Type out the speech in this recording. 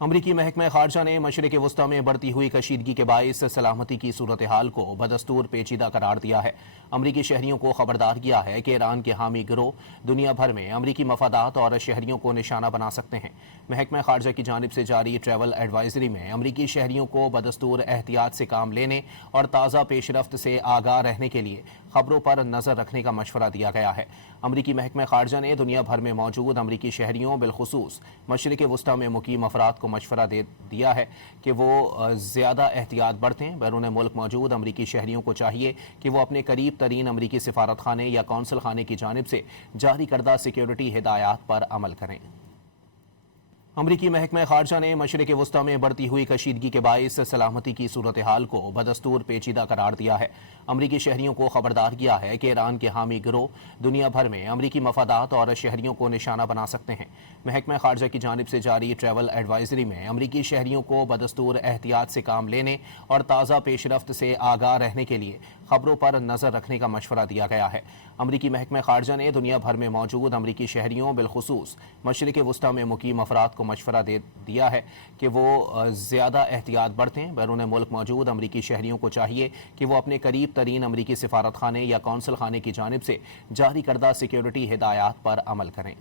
امریکی محکمہ خارجہ نے مشرق وسطی میں بڑھتی ہوئی کشیدگی کے باعث سلامتی کی صورتحال کو بدستور پیچیدہ قرار دیا ہے۔ امریکی شہریوں کو خبردار کیا ہے کہ ایران کے حامی گروہ دنیا بھر میں امریکی مفادات اور شہریوں کو نشانہ بنا سکتے ہیں۔ محکمہ خارجہ کی جانب سے جاری ٹریول ایڈوائزری میں امریکی شہریوں کو بدستور احتیاط سے کام لینے اور تازہ پیش رفت سے آگاہ رہنے کے لیے خبروں پر نظر رکھنے کا مشورہ دیا گیا ہے۔ امریکی محکمہ خارجہ نے دنیا بھر میں موجود امریکی شہریوں بالخصوص مشرق وسطی میں مقیم افراد کو مشورہ دیا ہے کہ وہ زیادہ احتیاط برتیں۔ بیرون ملک موجود امریکی شہریوں کو چاہیے کہ وہ اپنے قریب ترین امریکی سفارت خانے یا قونصل خانے کی جانب سے جاری کردہ سیکیورٹی ہدایات پر عمل کریں۔ امریکی محکمہ خارجہ نے مشرق وسطی میں بڑھتی ہوئی کشیدگی کے باعث سلامتی کی صورتحال کو بدستور پیچیدہ قرار دیا ہے۔ امریکی شہریوں کو خبردار کیا ہے کہ ایران کے حامی گروہ دنیا بھر میں امریکی مفادات اور شہریوں کو نشانہ بنا سکتے ہیں۔ محکمہ خارجہ کی جانب سے جاری ٹریول ایڈوائزری میں امریکی شہریوں کو بدستور احتیاط سے کام لینے اور تازہ پیش رفت سے آگاہ رہنے کے لیے خبروں پر نظر رکھنے کا مشورہ دیا گیا ہے۔ امریکی محکمہ خارجہ نے دنیا بھر میں موجود امریکی شہریوں بالخصوص مشرق وسطی میں مقیم افراد کو مشورہ دیا ہے کہ وہ زیادہ احتیاط برتیں۔ بیرون ملک موجود امریکی شہریوں کو چاہیے کہ وہ اپنے قریب ترین امریکی سفارت خانے یا قونصل خانے کی جانب سے جاری کردہ سیکیورٹی ہدایات پر عمل کریں۔